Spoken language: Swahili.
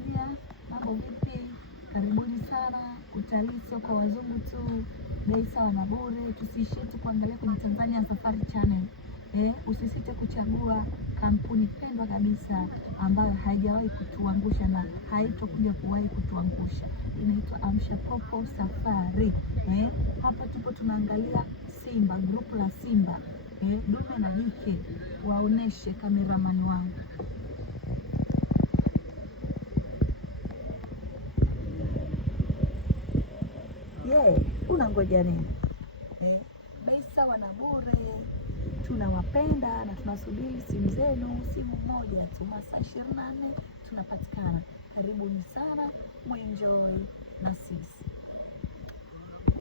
kuangalia. Mambo vipi? Karibuni sana. Utalii sio kwa wazungu tu, bei sawa na bure. Tusiishie tu kuangalia kwenye Tanzania Safari Channel. Usisite kuchagua kampuni pendwa kabisa ambayo haijawahi kutuangusha na haitokuja kuwahi kutuangusha. Inaitwa Amsha Popo Safari. Hapa tupo tunaangalia simba, grupu la simba, dume na jike. Waoneshe kameramani wangu. Unangoja nini? Bei sawa na bure. Tunawapenda na tunasubiri simu zenu. Simu moja tu, masaa 24 tunapatikana. Karibuni sana, muenjoy na sisi.